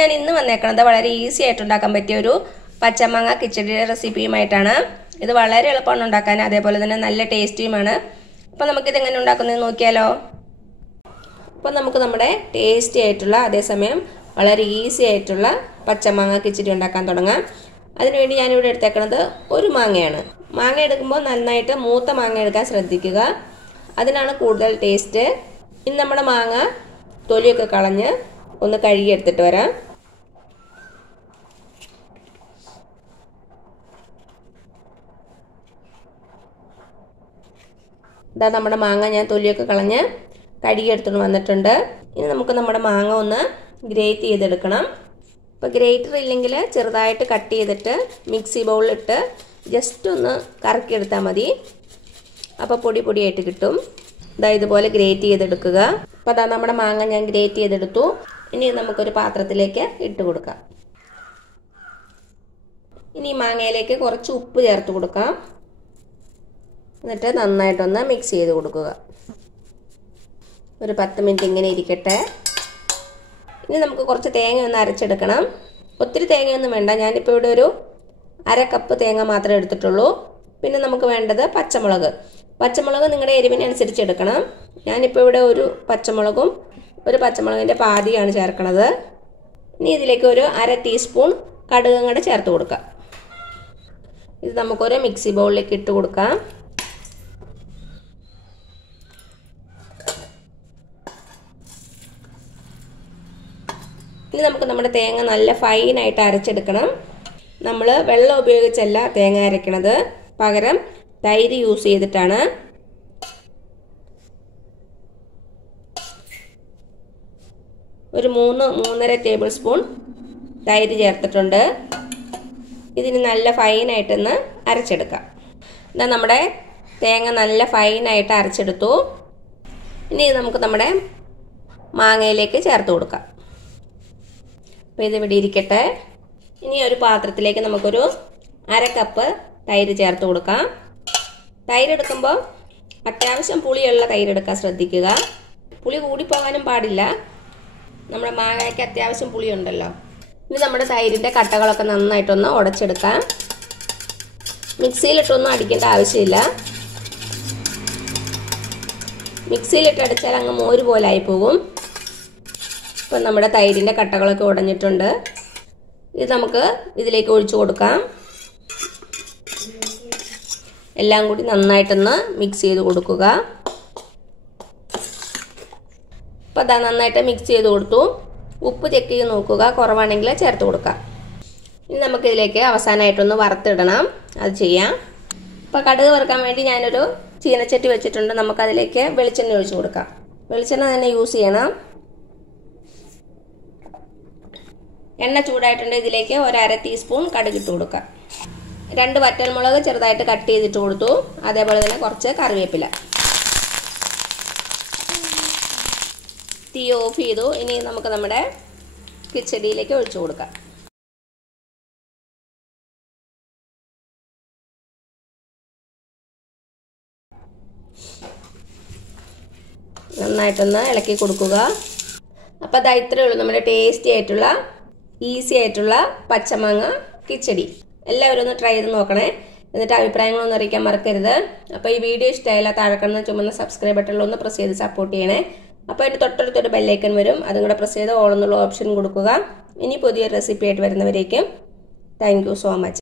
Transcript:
ഞാൻ ഇന്ന് വന്നേക്കുന്നത് വളരെ ഈസി ആയിട്ട് ഉണ്ടാക്കാൻ പറ്റിയ ഒരു പച്ചമാങ്ങ കിച്ചടിയുടെ റെസിപ്പിയുമായിട്ടാണ്. ഇത് വളരെ എളുപ്പമാണ് ഉണ്ടാക്കാൻ, അതേപോലെ തന്നെ നല്ല ടേസ്റ്റിയുമാണ്. അപ്പോൾ നമുക്കിത് എങ്ങനെ ഉണ്ടാക്കുന്നത് നോക്കിയാലോ. അപ്പോൾ നമുക്ക് നമ്മുടെ ടേസ്റ്റി ആയിട്ടുള്ള അതേസമയം വളരെ ഈസി ആയിട്ടുള്ള പച്ചമാങ്ങ കിച്ചടി ഉണ്ടാക്കാൻ തുടങ്ങാം. അതിനുവേണ്ടി ഞാനിവിടെ എടുത്തേക്കുന്നത് ഒരു മാങ്ങയാണ്. മാങ്ങ എടുക്കുമ്പോൾ നന്നായിട്ട് മൂത്ത മാങ്ങ എടുക്കാൻ ശ്രദ്ധിക്കുക, അതിനാണ് കൂടുതൽ ടേസ്റ്റ്. ഇനി നമ്മുടെ മാങ്ങ തൊലിയൊക്കെ കളഞ്ഞ് ഒന്ന് കഴുകിയെടുത്തിട്ട് വരാം. ഇതാ നമ്മുടെ മാങ്ങ ഞാൻ തൊലിയൊക്കെ കളഞ്ഞ് കഴുകിയെടുത്തുകൊണ്ട് വന്നിട്ടുണ്ട്. ഇനി നമുക്ക് നമ്മുടെ മാങ്ങ ഒന്ന് ഗ്രേറ്റ് ചെയ്തെടുക്കണം. ഇപ്പോൾ ഗ്രേറ്റർ ഇല്ലെങ്കിൽ ചെറുതായിട്ട് കട്ട് ചെയ്തിട്ട് മിക്സി ബൗളിലിട്ട് ജസ്റ്റ് ഒന്ന് കറക്കിയെടുത്താൽ മതി. അപ്പോൾ പൊടി പൊടിയായിട്ട് കിട്ടും. ഇതാ ഇതുപോലെ ഗ്രേറ്റ് ചെയ്തെടുക്കുക. അപ്പോൾ അതാ നമ്മുടെ മാങ്ങ ഞാൻ ഗ്രേറ്റ് ചെയ്തെടുത്തു. ഇനി നമുക്കൊരു പാത്രത്തിലേക്ക് ഇട്ട് കൊടുക്കാം. ഇനി മാങ്ങയിലേക്ക് കുറച്ച് ഉപ്പ് ചേർത്ത് കൊടുക്കാം. എന്നിട്ട് നന്നായിട്ടൊന്ന് മിക്സ് ചെയ്ത് കൊടുക്കുക. ഒരു 10 മിനിറ്റ് ഇങ്ങനെ ഇരിക്കട്ടെ. ഇനി നമുക്ക് കുറച്ച് തേങ്ങ ഒന്ന് അരച്ചെടുക്കണം. ഒത്തിരി തേങ്ങയൊന്നും വേണ്ട, ഞാനിപ്പോൾ ഇവിടെ ഒരു 1/2 കപ്പ് തേങ്ങ മാത്രമേ എടുത്തിട്ടുള്ളൂ. പിന്നെ നമുക്ക് വേണ്ടത് പച്ചമുളക്. പച്ചമുളക് നിങ്ങളുടെ എരിവിനനുസരിച്ച് എടുക്കണം. ഞാനിപ്പോൾ ഇവിടെ ഒരു പച്ചമുളകും ഒരു പച്ചമുളകിൻ്റെ പാതിയാണ് ചേർക്കണത്. ഇനി ഇതിലേക്ക് ഒരു 1/2 ടീസ്പൂൺ കടുകും കൂടെ ചേർത്ത് കൊടുക്കാം. ഇത് നമുക്കൊരു മിക്സി ബൗളിലേക്ക് ഇട്ട് കൊടുക്കാം. ഇനി നമുക്ക് നമ്മുടെ തേങ്ങ നല്ല ഫൈനായിട്ട് അരച്ചെടുക്കണം. നമ്മൾ വെള്ളം ഉപയോഗിച്ചല്ല തേങ്ങ അരയ്ക്കണത്, പകരം തൈര് യൂസ് ചെയ്തിട്ടാണ്. ഒരു 3-3.5 ടേബിൾ സ്പൂൺ തൈര് ചേർത്തിട്ടുണ്ട്. ഇതിന് നല്ല ഫൈനായിട്ടൊന്ന് അരച്ചെടുക്കാം. ഇതാ നമ്മുടെ തേങ്ങ നല്ല ഫൈനായിട്ട് അരച്ചെടുത്തു. ഇനി നമുക്ക് നമ്മുടെ മാങ്ങയിലേക്ക് ചേർത്ത് കൊടുക്കാം. അപ്പോൾ ഇത് ഇവിടെ ഇരിക്കട്ടെ. ഇനി ഒരു പാത്രത്തിലേക്ക് നമുക്കൊരു 1/2 കപ്പ് തൈര് ചേർത്ത് കൊടുക്കാം. തൈര് എടുക്കുമ്പോൾ അത്യാവശ്യം പുളിയുള്ള തൈര് എടുക്കാൻ ശ്രദ്ധിക്കുക. പുളി കൂടിപ്പോകാനും പാടില്ല, നമ്മുടെ മാങ്ങയ്ക്ക് അത്യാവശ്യം പുളിയുണ്ടല്ലോ. ഇനി നമ്മുടെ തൈരിൻ്റെ കട്ടകളൊക്കെ നന്നായിട്ടൊന്ന് ഉടച്ചെടുക്കാം. മിക്സിയിലിട്ടൊന്നും അടിക്കേണ്ട ആവശ്യമില്ല. മിക്സിയിലിട്ട് അടിച്ചാൽ അങ്ങ് മോര് പോലെ ആയി പോകും. ഇപ്പം നമ്മുടെ തൈരിൻ്റെ കട്ടകളൊക്കെ ഉടഞ്ഞിട്ടുണ്ട്. ഇത് നമുക്ക് ഇതിലേക്ക് ഒഴിച്ചു കൊടുക്കാം. എല്ലാം കൂടി നന്നായിട്ടൊന്ന് മിക്സ് ചെയ്ത് കൊടുക്കുക. അപ്പോൾ അതാ നന്നായിട്ട് മിക്സ് ചെയ്ത് കൊടുത്തു. ഉപ്പ് ചെക്ക് ചെയ്ത് നോക്കുക, കുറവാണെങ്കിൽ ചേർത്ത് കൊടുക്കാം. ഇനി നമുക്കിതിലേക്ക് അവസാനമായിട്ടൊന്ന് വറുത്തിടണം, അത് ചെയ്യാം. ഇപ്പോൾ കടുക് വറുക്കാൻ വേണ്ടി ഞാനൊരു ചീനച്ചട്ടി വെച്ചിട്ടുണ്ട്. നമുക്കതിലേക്ക് വെളിച്ചെണ്ണ ഒഴിച്ചു കൊടുക്കാം. വെളിച്ചെണ്ണ തന്നെ യൂസ് ചെയ്യണം. എണ്ണ ചൂടായിട്ടുണ്ട്. ഇതിലേക്ക് ഒരു 1/2 ടീസ്പൂൺ കടുക് ഇട്ട് കൊടുക്കാം. 2 വറ്റൽമുളക് ചെറുതായിട്ട് കട്ട് ചെയ്തിട്ട് കൊടുത്തു. അതേപോലെ തന്നെ കുറച്ച് കറിവേപ്പില. തീ ഓഫ് ചെയ്തു. ഇനി നമുക്ക് നമ്മുടെ കിച്ചടിയിലേക്ക് ഒഴിച്ചു കൊടുക്കാം. നന്നായിട്ടൊന്ന് ഇളക്കി കൊടുക്കുക. അപ്പോൾ അതാ ഇത്രയേ ഉള്ളൂ നമ്മുടെ ടേസ്റ്റി ആയിട്ടുള്ള ഈസി ആയിട്ടുള്ള പച്ചമാങ്ങ കിച്ചടി. എല്ലാവരും ഒന്ന് ട്രൈ ചെയ്ത് നോക്കണേ. എന്നിട്ട് അഭിപ്രായങ്ങളൊന്നും അറിയിക്കാൻ മറക്കരുത്. അപ്പോൾ ഈ വീഡിയോ ഇഷ്ടമായില്ല, താഴെ കാണുന്ന ചുമന്ന സബ്സ്ക്രൈബ് ബട്ടണിൽ ഒന്ന് പ്രസ് ചെയ്ത് സപ്പോർട്ട് ചെയ്യണേ. അപ്പോൾ അതിൻ്റെ തൊട്ടടുത്തൊരു ബെല്ലൈക്കൺ വരും, അതും കൂടെ പ്രസ് ചെയ്ത് ഓൾ എന്നുള്ള ഓപ്ഷൻ കൊടുക്കുക. ഇനി പുതിയൊരു റെസിപ്പി ആയിട്ട് വരുന്നവരേക്കും താങ്ക് യു സോ മച്ച്.